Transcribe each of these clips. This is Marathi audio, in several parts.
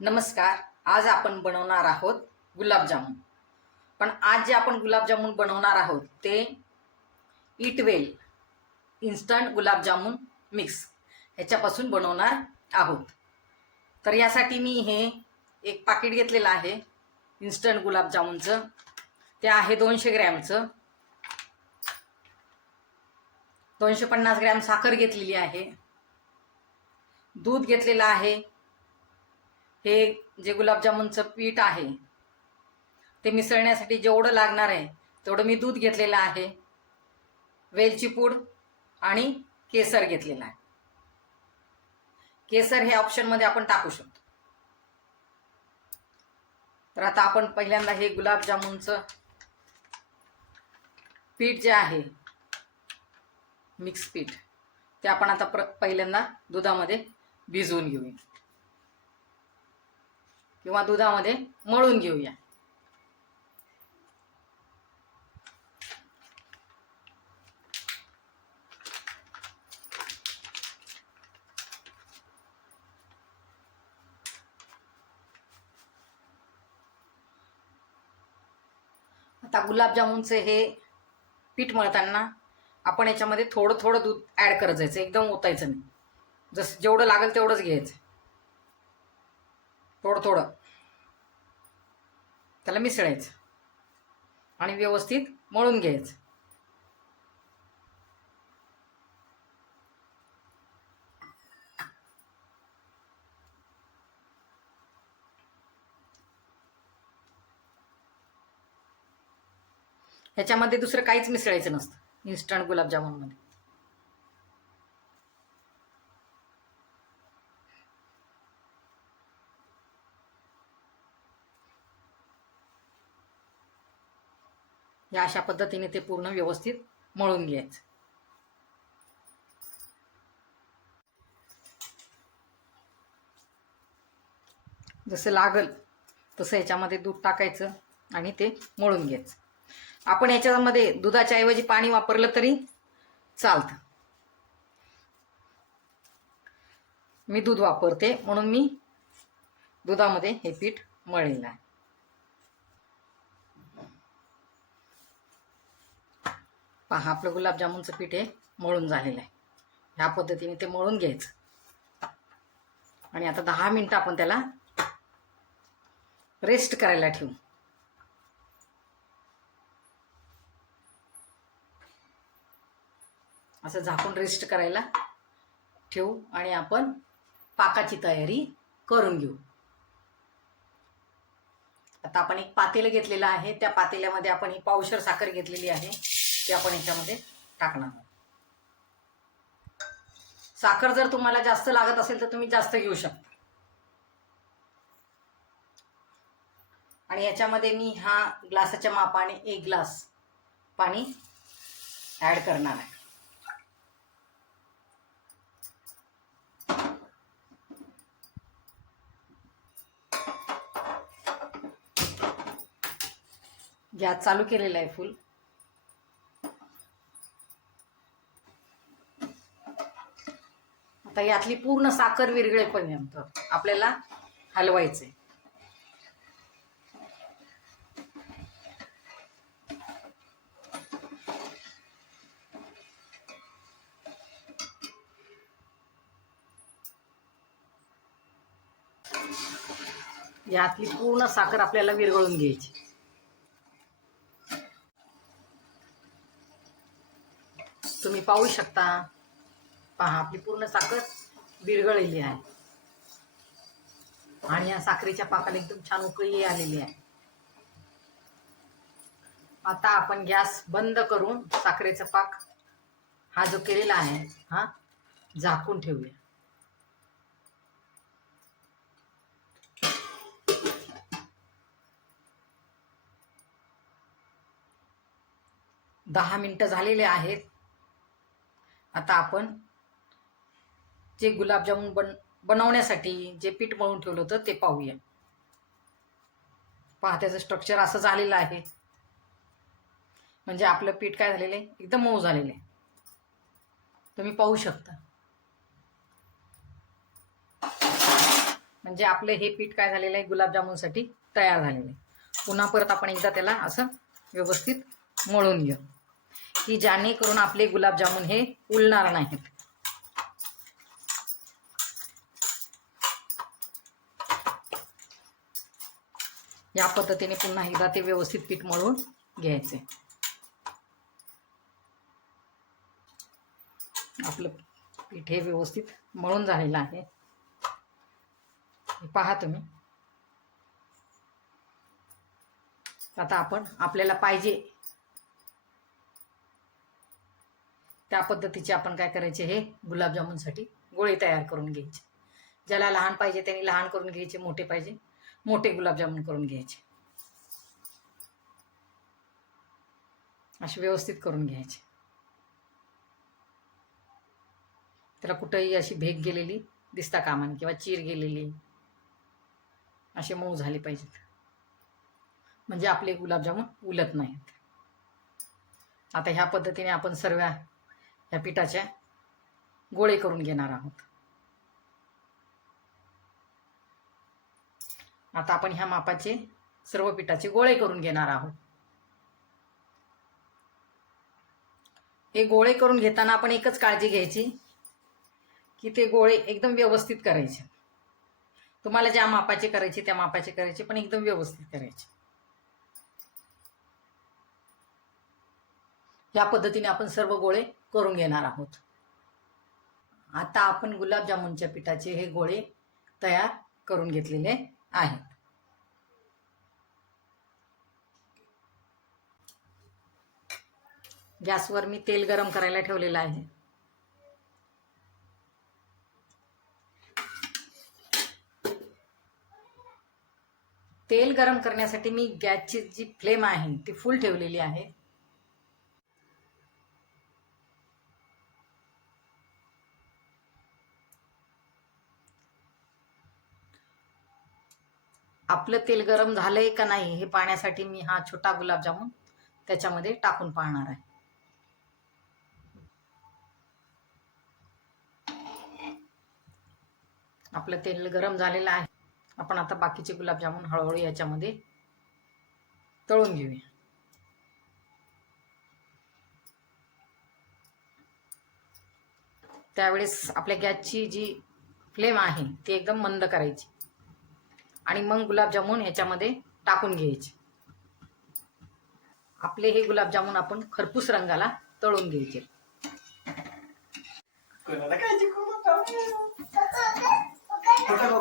नमस्कार. आज आपण बनवणार आहोत गुलाबजामुन. पण आज जे आपण गुलाबजामुन बनवणार आहोत ते इटवेल इन्स्टंट गुलाबजामुन मिक्स ह्याच्यापासून बनवणार आहोत. तर यासाठी मी हे एक पाकिट घेतलेलं आहे इन्स्टंट गुलाबजामुनचं. ते आहे दोनशे ग्रॅमचं. दोनशे पन्नास ग्रॅम साखर घेतलेली आहे. दूध घेतलेलं आहे हे जे गुलाबजामुनचं पीठ आहे ते मिसळण्यासाठी जेवढं लागणार आहे तेवढं मी दूध घेतलेलं आहे वेलची पूड आणि केसर घेतलेलं आहे. केसर हे ऑप्शनमध्ये आपण टाकू शकतो. तर आता आपण पहिल्यांदा हे गुलाबजामुनचं पीठ जे आहे मिक्स पीठ ते आपण आता प्र पहिल्यांदा दुधामध्ये भिजवून घेऊया. किंवा दुधामध्ये मळून घेऊया. आता गुलाबजामुनचे हे पीठ मळताना आपण याच्यामध्ये थोडं थोडं दूध ॲड करत जायचं. एकदम ओतायचं नाही. जसं जेवढं लागेल तेवढंच घ्यायचं. थोडं थोडं. त्याला मिसळायचं. आणि व्यवस्थित मळून घ्यायचं. ह्याच्यामध्ये दुसरं काहीच मिसळायचं नसतं. इन्स्टंट गुलाबजामुनमध्ये. या अशा पद्धतीने ते पूर्ण व्यवस्थित मळून घ्यायचं. जसं लागल तसं याच्यामध्ये दूध टाकायचं आणि ते मळून घ्यायचं. आपण याच्यामध्ये दुधाच्या ऐवजी पाणी वापरलं तरी चालतं. मी दूध वापरते म्हणून मी दुधामध्ये हे पीठ मळलेलं आहे पहा आपलं गुलाबजामुनचं पीठ हे मळून झालेलं आहे. ह्या पद्धतीने ते मळून घ्यायचं. आणि आता दहा मिनटं आपण त्याला रेस्ट करायला ठेवू. असं झाकून रेस्ट करायला ठेवू आणि आपण पाकाची तयारी करून घेऊ. आता आपण एक पातेलं घेतलेलं आहे. त्या पातेल्यामध्ये आपण ही पावशर साखर घेतलेली आहे. ते आपण याच्यामध्ये टाकणार आहोत. साखर जर तुम्हाला जास्त लागत असेल तर तुम्ही जास्त घेऊ शकता. आणि याच्यामध्ये मी हा ग्लासाच्या मापाने एक ग्लास पाणी ॲड करणार आहे. गॅस चालू केलेला आहे फुल. आता यातली पूर्ण साखर विरगळेपर्यंत आपल्याला हलवायचंय. यातली पूर्ण साखर आपल्याला विरघळून घ्यायची. तुम्ही पाहू शकता. पहा आपली पूर्ण साखर विरघळलेली आहे. आणि या साखरेच्या पाकाला एकदम छान उकळी आलेली आहे. आता आपण गॅस बंद करून साखरेचा पाक हा जो केलेला आहे हा झाकून ठेवूया. दहा मिनटं झालेले आहेत. आता आपण जे गुलाबजामुन बन बनवण्यासाठी जे पीठ मळून ठेवलं होतं ते पाहूया. पहा त्याचं स्ट्रक्चर असं झालेलं आहे. म्हणजे आपलं पीठ काय झालेलं आहे? एकदम मऊ झालेलं आहे. तुम्ही पाहू शकता. म्हणजे आपलं हे पीठ काय झालेलं आहे? गुलाबजामुनसाठी तयार झालेलं आहे. पुन्हा परत आपण एकदा त्याला असं व्यवस्थित मळून घेऊ. की जेणेकरून आपले गुलाबजामुन हे उलणार नाहीत. या पद्धतीने पुन्हा एकदा ते व्यवस्थित पीठ मळून घ्यायचे. आपलं पीठ हे व्यवस्थित मळून झालेलं आहे. पहा तुम्ही. आता आपण आपल्याला पाहिजे त्या पद्धतीचे आपण काय करायचे हे गुलाबजामुनसाठी गोळे तयार करून घ्यायचे. ज्याला लहान पाहिजे त्यांनी लहान करून घ्यायचे मोठे पाहिजे. मोठे गुलाबजामुन करून घ्यायचे. असे व्यवस्थित करून घ्यायचे. त्याला कुठंही अशी भेग गेलेली दिसता कामान किंवा चीर गेलेली. असे मऊ झाले पाहिजेत. म्हणजे आपले गुलाबजामुन उलत नाहीत. आता ह्या पद्धतीने आपण सर्व ह्या पिठाच्या गोळे करून घेणार आहोत. आता आपण ह्या मापाचे सर्व पिठाचे गोळे करून घेणार आहोत. हे गोळे करून घेताना आपण एकच काळजी घ्यायची की ते गोळे एकदम व्यवस्थित करायचे. तुम्हाला ज्या मापाचे करायचे त्या मापाचे करायचे पण एकदम व्यवस्थित करायचे. या पद्धतीने आपण सर्व गोळे करून घेणार आहोत. आता आपण गुलाबजामुनच्या पिठाचे हे गोळे तयार करून घेतलेले आहेत गॅसवर मी तेल गरम करायला ठेवलेलं आहे. तेल गरम करण्यासाठी मी गॅसची जी फ्लेम आहे ती फुल ठेवलेली आहे. आपलं तेल गरम झालंय का नाही हे पाहण्यासाठी मी हा छोटा गुलाबजामुन त्याच्यामध्ये टाकून पाहणार आहे. आपलं तेल गरम झालेलं आहे. आपण आता बाकीचे गुलाबजामुन हळूहळू याच्यामध्ये तळून घेऊया. त्यावेळेस आपल्या गॅसची जी फ्लेम आहे ती एकदम मंद करायची. आणि मग गुलाबजामुन ह्याच्यामध्ये टाकून घ्यायचे. आपले हे गुलाबजामुन आपण खरपूस रंगाला तळून घ्यायचे.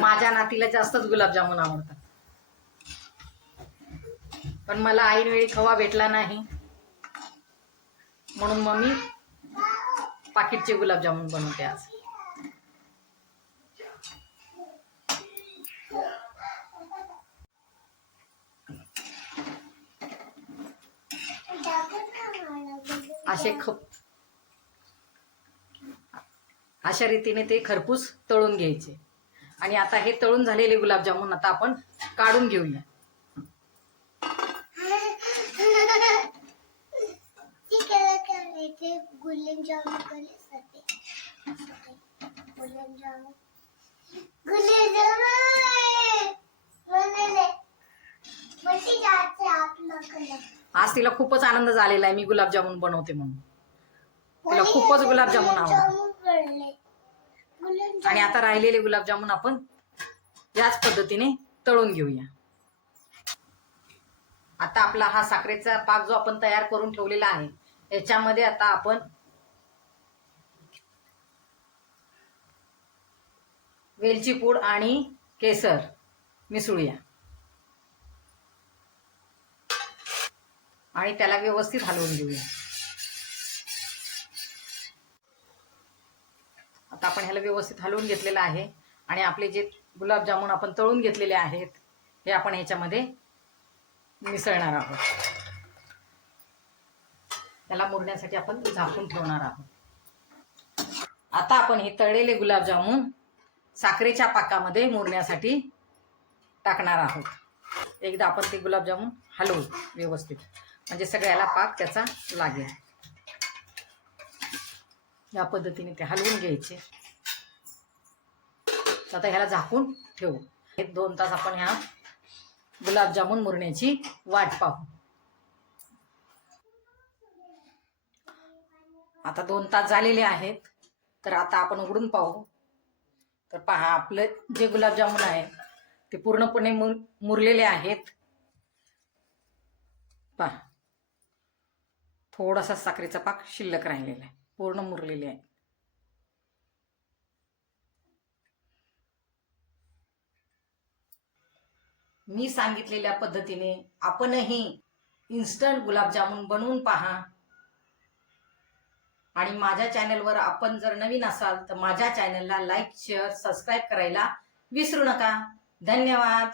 माझ्या नातीला जास्तच गुलाबजामुन आवडतात. पण मला ऐन वेळी खवा भेटला नाही. म्हणून मग मी पाकिटचे गुलाबजामुन बनवते आज. असे खप. अशा रीतीने ते खरपूस तळून घ्यायचे. आणि आता हे तळून झालेले गुलाबजामुन आता आपण काढून घेऊया. गुलाबजामुन करण्यासाठी गुलाबजामुन गुलाबजामुन बनले मशी जाते आपल्याकडे आज तिला खूपच आनंद झालेला आहे. मी गुलाबजामुन बनवते म्हणून. तिला खूपच गुलाबजामुन गुलाबजामुन आणि आता राहिलेले गुलाबजामुन आपण याच पद्धतीने तळून घेऊया. आता आपला हा साखरेचा पाक जो आपण तयार करून ठेवलेला आहे याच्यामध्ये आता आपण वेलची पूड आणि केसर मिसळूया. आणि त्याला व्यवस्थित हलवून घेऊया. आता आपण ह्याला व्यवस्थित हलवून घेतलेलं आहे. आणि आपले जे गुलाबजामुन आपण तळून घेतलेले आहेत हे आपण ह्याच्यामध्ये मिसळणार आहोत. त्याला मुरण्यासाठी आपण झाकून ठेवणार आहोत. आता आपण हे तळलेले गुलाबजामुन साखरेच्या पाकामध्ये मुरण्यासाठी टाकणार आहोत. एकदा आपण ते गुलाबजामुन हलवू व्यवस्थित. म्हणजे सगळ्याला पाक त्याचा लागेल. या पद्धतीने ते हलवून घ्यायचे. आता ह्याला झाकून ठेवू. एक दोन तास आपण ह्या गुलाबजामुन मुरण्याची वाट पाहू. आता दोन तास झालेले आहेत. तर आता आपण उघडून पाहू. तर पहा आपलं जे गुलाबजामुन आहे ते पूर्णपणे मुर मुरलेले आहेत. पहा. थोडासा साखरेचा पाक शिल्लक राहिलेला आहे. पूर्ण मुरलेली आहे. मी सांगितलेल्या पद्धतीने आपणही इन्स्टंट गुलाबजामुन बनवून पहा. आणि माझ्या चॅनलवर आपण जर नवीन असाल तर माझ्या चॅनलला लाईक शेअर सबस्क्राईब करायला विसरू नका. धन्यवाद.